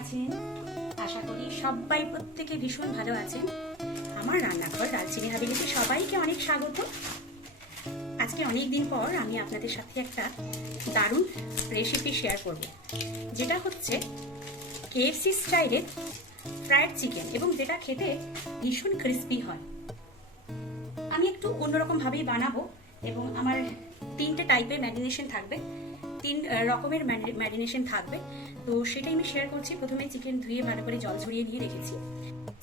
আছেন? আশা করি সবাই প্রত্যেকে ভীষণ ভালো আছেন। আমার রান্নাঘর দালচিনি হাবিলিতে সবাইকে অনেক স্বাগত। আজকে অনেক দিন পর আমি আপনাদের সাথে একটা দারুণ রেসিপি শেয়ার করব, যেটা হচ্ছে কেএফসি স্টাইলের ফ্রাইড চিকেন, এবং যেটা খেতে ভীষণ ক্রিস্পি হয়। আমি একটু অন্যরকম ভাবেই বানাবো, এবং আমার তিনটে টাইপের ম্যারিনেশন থাকবে, তিন রকমের ম্যারিনেশন থাকবে। তো সেটাই আমি শেয়ার করছি। প্রথমে চিকেন ধুয়ে ভালো করে জল ঝরিয়ে নিয়ে রেখেছি।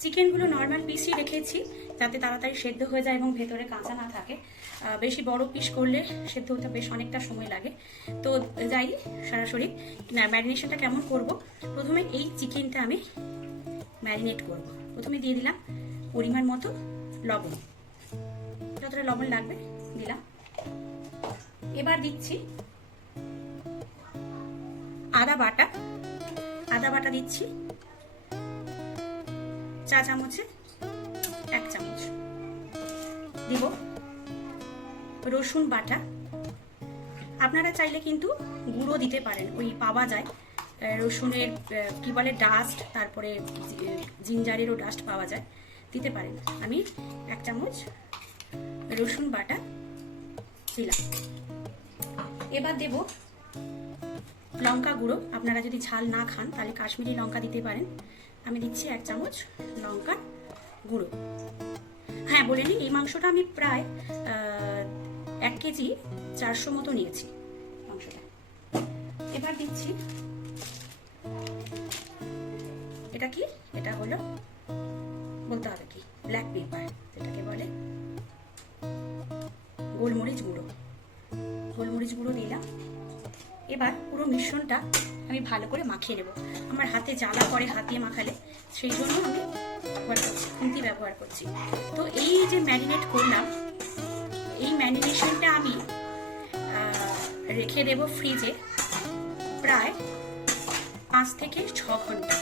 চিকেনগুলো নর্মাল পিসই রেখেছি, যাতে তাড়াতাড়ি সেদ্ধ হয়ে যায় এবং ভেতরে কাঁচা না থাকে। বেশি বড় পিস করলে সেদ্ধ হতে বেশ অনেকটা সময় লাগে। তো যাই সরাসরি ম্যারিনেশনটা কেমন করব। প্রথমে এই চিকেনটা আমি ম্যারিনেট করব। প্রথমে দিয়ে দিলাম পরিমাণ মতো লবণ, যতটা লবণ লাগবে দিলাম। এবার দিচ্ছি আদা বাটা দিচ্ছি চা চামচে 1 চামচ। দিব রসুন বাটা। আপনারা চাইলে কিন্তু গুঁড়ো দিতে পারেন, ওই পাওয়া যায় রসুনের কি বলে ডাস্ট, তারপরে জিঞ্জারেরও ডাস্ট পাওয়া যায়, দিতে পারেন। আমি 1 চামচ রসুন বাটা দিলাম। এবার দেব লঙ্কা গুঁড়ো। আপনারা যদি ঝাল না খান তাহলে কাশ্মীরি লঙ্কা দিতে পারেন। আমি দিচ্ছি 1 চামচ লঙ্কা গুঁড়ো। হ্যাঁ, বলে নিই, এই মাংসটা আমি প্রায় 1 কেজি 400 মতো নিয়েছি মাংসটা। এবার দিচ্ছি এটা কি, এটা হলো বলতে হবে কি, ব্ল্যাক পেপার যেটাকে বলে, গোলমরিচ গুঁড়ো দিলাম। এবার পুরো মিশ্রণটা আমি ভালো করে মাখিয়ে নেব। আমার হাতে জ্বালা করে হাতে মাখালে, সেই জন্য আমি খুন্তি ব্যবহার করছি। তো এই যে ম্যারিনেট করলাম, এই ম্যারিনেশনটা আমি রেখে দেব ফ্রিজে প্রায় 5 থেকে 6 ঘন্টা।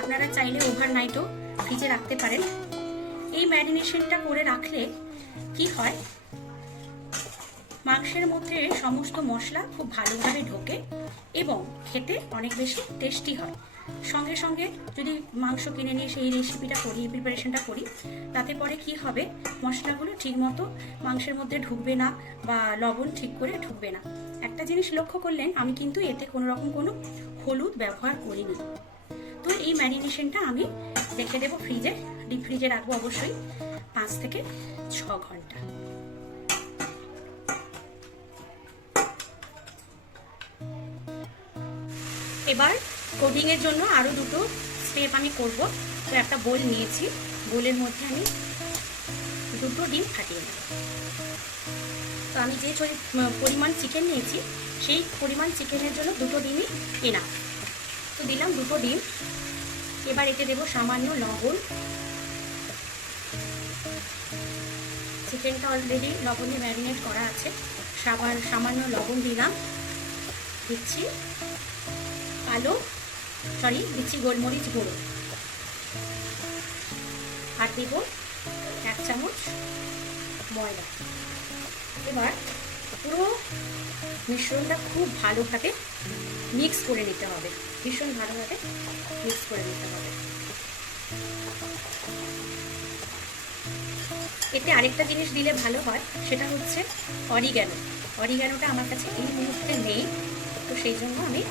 আপনারা চাইলে ওভারনাইটও ফ্রিজে রাখতে পারেন। এই ম্যারিনেশনটা করে রাখলে কি হয়, মাংসের মধ্যে সমস্ত মশলা খুব ভালোভাবে ঢোকে এবং খেতে অনেক বেশি টেস্টি হয়। সঙ্গে সঙ্গে যদি মাংস কিনে নিয়ে সেই রেসিপিটা করি, প্রিপারেশনটা করি, তাতে পরে কি হবে, মশলাগুলো ঠিকমতো মাংসের মধ্যে ঢুকবে না বা লবণ ঠিক করে ঢুকবে না। একটা জিনিস লক্ষ্য করলেন, আমি কিন্তু এতে কোনো রকম কোনো হলুদ ব্যবহার করিনি। তো এই ম্যারিনেশনটা আমি রেখে দেবো ফ্রিজে, ডিপ ফ্রিজে রাখবো অবশ্যই 5 থেকে 6 ঘন্টা। এবার কোটিং এর জন্য আরো দুটো স্টেপ আমি করব। তো একটা বোল নিয়েছি, বোলের মধ্যে আমি 2টো ডিম ফাটিয়ে নেব। তো আমি যে পরিমাণ চিকেন নিয়েছি, সেই পরিমাণ চিকেনের জন্য 2টো ডিমই এনাফ। তো দিলাম 2টো ডিম। এবার এতে দেব সামান্য লবণ। চিকেনটা অলরেডি লবণে ম্যারিনেট করা আছে, সামান্য লবণ দিলাম। দিচ্ছি দিচ্ছি গোলমরিচ গুঁড়ো, আর দেব 1 চামচ ময়দা। এবার পুরো মিশ্রণটা খুব ভালোভাবে মিক্স করে নিতে হবে, ভীষণ ভালোভাবে মিক্স করে নিতে হবে। এতে আরেকটা জিনিস দিলে ভালো হয়, সেটা হচ্ছে অরিগ্যানোটা আমার কাছে এই মুহূর্তে নেই, তো সেই জন্য আমি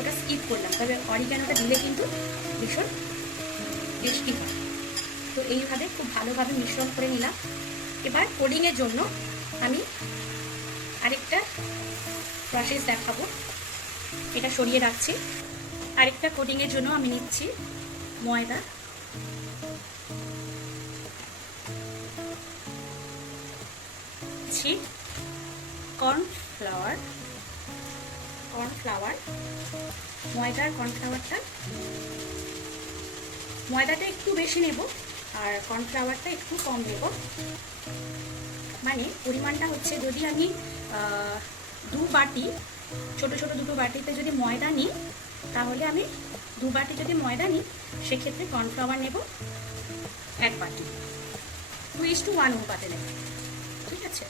ওটা স্কিপ করলাম। তবে অরিগ্যানোটা দিলে কিন্তু ভীষণ টেস্টি হয়। তো এইভাবে খুব ভালোভাবে মিশ্রণ করে নিলাম। এবার কোডিংয়ের জন্য আমি আরেকটা প্রসেস দেখাবো, এটা সরিয়ে রাখছি। আরেকটা কোডিংয়ের জন্য আমি নিচ্ছি ময়দা, নিচ্ছি কর্নফ্লাওয়ার। ময়দাটা একটু বেশি নেব আর কর্নফ্লাওয়ারটা একটু কম নেব। মানে পরিমাণটা হচ্ছে, যদি আমি 2 বাটি, ছোট ছোট 2টো বাটিতে যদি ময়দা নিই, তাহলে আমি 2 বাটি যদি ময়দা নিই, সেক্ষেত্রে কর্নফ্লাওয়ার নেব 1 বাটি, 2:1 অনুপাতে নেব। ঠিক আছে?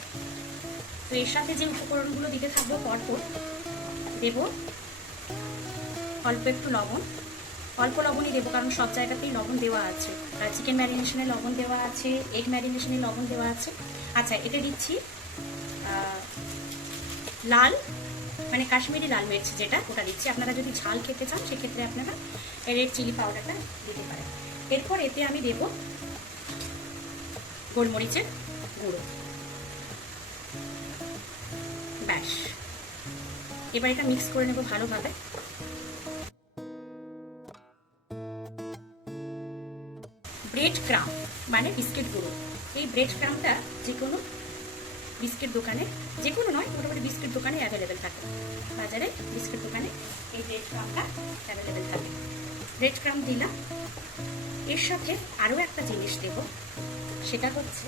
তো এর সাথে যে উপকরণগুলো দিতে থাকবো পরপর দেব অল্প একটু লবণ, অল্প লবণই দেবো কারণ সব জায়গাতেই লবণ দেওয়া আছে। চিকেন ম্যারিনেশনে লবণ দেওয়া আছে, এগ ম্যারিনেশনে লবণ দেওয়া আছে। আচ্ছা, এটা দিচ্ছি লাল মানে কাশ্মীরি লাল মির্চ যেটা, ওটা দিচ্ছি। আপনারা যদি ঝাল খেতে চান সেক্ষেত্রে আপনারা রেড চিলি পাউডারটা দিতে পারেন। এরপর এতে আমি দেব গোলমরিচের গুঁড়ো। ব্যাস, এবার এটা মিক্স করে নেব ভালোভাবে। ব্রেড ক্রাম্ব মানে বিস্কিট গুঁড়ো। এই ব্রেড ক্রাম্বটা যে কোনো বিস্কিট দোকানে, যে কোনো নয় মোটামুটি বিস্কিট দোকানে অ্যাভেলেবেল থাকে, বাজারে বিস্কিট দোকানে এই ব্রেড ক্রাম্বটা অ্যাভেলেবেল থাকে। ব্রেড ক্রাম্ব দিলাম। এর সাথে আরও একটা জিনিস দেব, সেটা হচ্ছে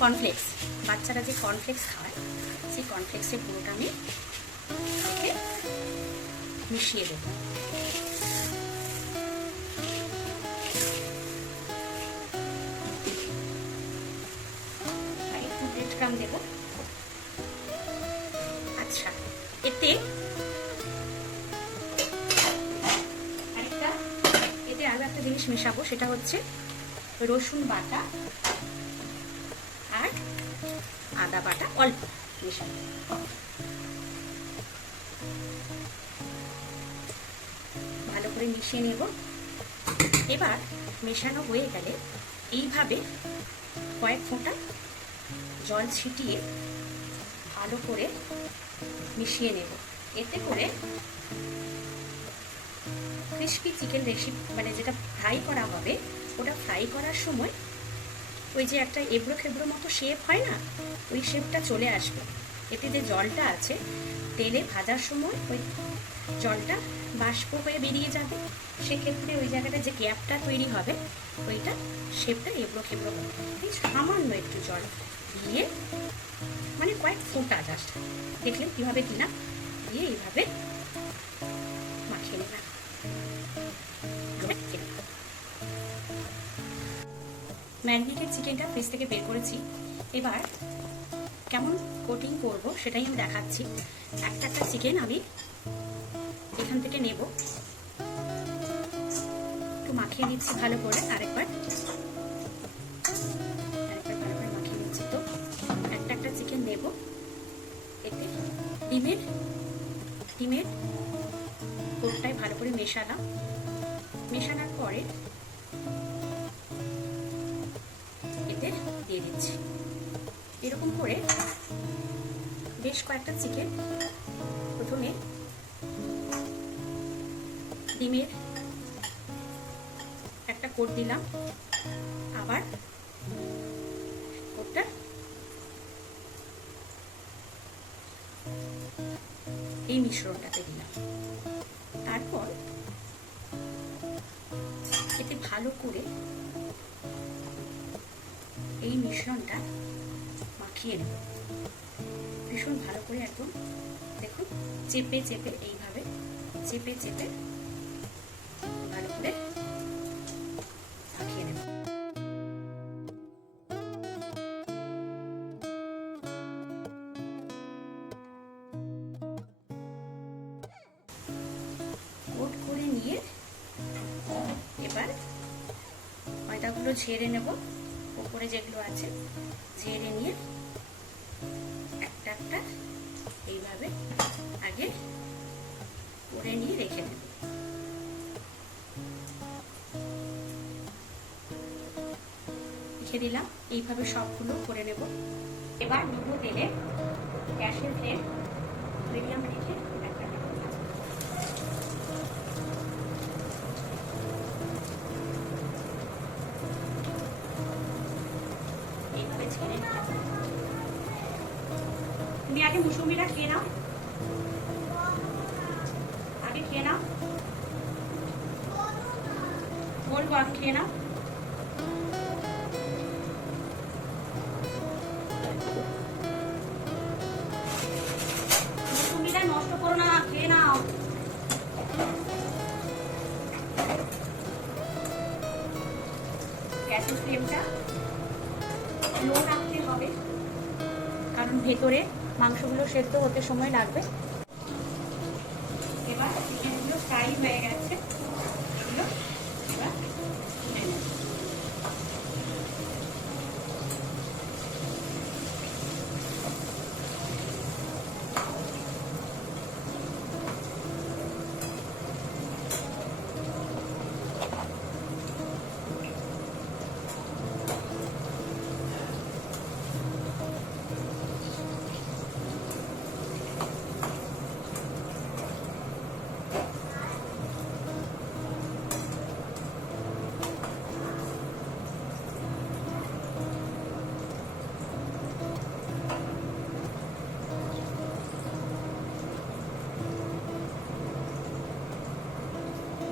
কর্নফ্লেক্স। বাচ্চারা যে কর্নফ্লেক্স খায় সেই কর্নফ্লেক্সের পুরোটা আমি মিশিয়ে দেব। একটু ব্রেড ক্রাম্ব দেব। আচ্ছা, এতে আরো একটা জিনিস মেশাবো, সেটা হচ্ছে রসুন বাটা আর আদা বাটা অল্প মেশাবো। ভালো করে মিশিয়ে নেব। এবার মেশানো হয়ে গেলে এইভাবে কয়েক ফোঁটা জল ছিটিয়ে ভালো করে মিশিয়ে নেব। এতে করে ক্রিস্পি চিকেন রেসিপি মানে যেটা ফ্রাই করা হবে, ওটা ফ্রাই করার সময় ওই যে একটা এবড়ো খেবড়ো মতো শেপ হয় না, ওই শেপটা চলে আসবে। এতে যে জলটা আছে তেলে ভাজার সময় ওই জলটা বাষ্প হয়ে বেরিয়ে যাবে, সেক্ষেত্রে ওই জায়গাটা যে গ্যাপটা তৈরি হবে ওইটা শেপটা এবড়ো খেবড়ো হবে। এই সামান্য একটু জল দিয়ে মানে কয়েক ফোঁটা জাস্ট, দেখলেন কীভাবে কিনা দিয়ে এইভাবে মাখিয়ে নেবেন। ম্যারিনেটেড চিকেনটা ফ্রিজ থেকে বের করেছি। এবার কেমন কোটিং করব সেটাই আমি দেখাচ্ছি। একটা চিকেন আমি এখান থেকে নেব, একটু মাখিয়ে নিচ্ছি ভালো করে। আরেকবার ভালো করে মাখিয়ে নিচ্ছি। তো একটা চিকেন নেব, এতে ডিমের কোটটাই ভালো করে মেশালাম। মেশানোর পরে এতে দিয়ে দিচ্ছি। এরকম করে বেশ কয়েকটা চিকেন প্রথমে ডিমের একটা কোট দিলাম, আবার কোটটা এই মিশ্রণটাতে দিলাম। তারপর এতে ভালো করে এই মিশ্রণটা মাখিয়ে নেব ভীষণ ভালো করে। একদম দেখুন চেপে চেপে এইভাবে চেপে চেপে ভালো করে মাখিয়ে নেব। কোট করে নিয়ে এবার ময়দাগুলো ঝেড়ে নেব, উপরে যেগুলো আছে ঝেড়ে নিয়ে একটা একটা এইভাবে আগে করে নিয়ে রেখে দেব। রেখে দিলাম, এইভাবে সবগুলো করে নেব। এবার নিবো তেলে, গ্যাসের ফ্লেম মিডিয়াম রেখে একটা এইভাবে ছেড়ে নিলাম। তুমি আগে মুসুম্বিটা খেয়ে নাও, আগে খেয়ে নাও, বলবো আগে খেয়ে নাও। মুসুম্বিটা নষ্ট করো না, খেয়ে নাও। গ্যাসের ফ্লেমটা লো রাখতে হবে কারণ ভেতরে মাংসগুলো সেদ্ধ হতে সময় লাগবে। চিকেনগুলো ফ্রাই হয়ে গেছে।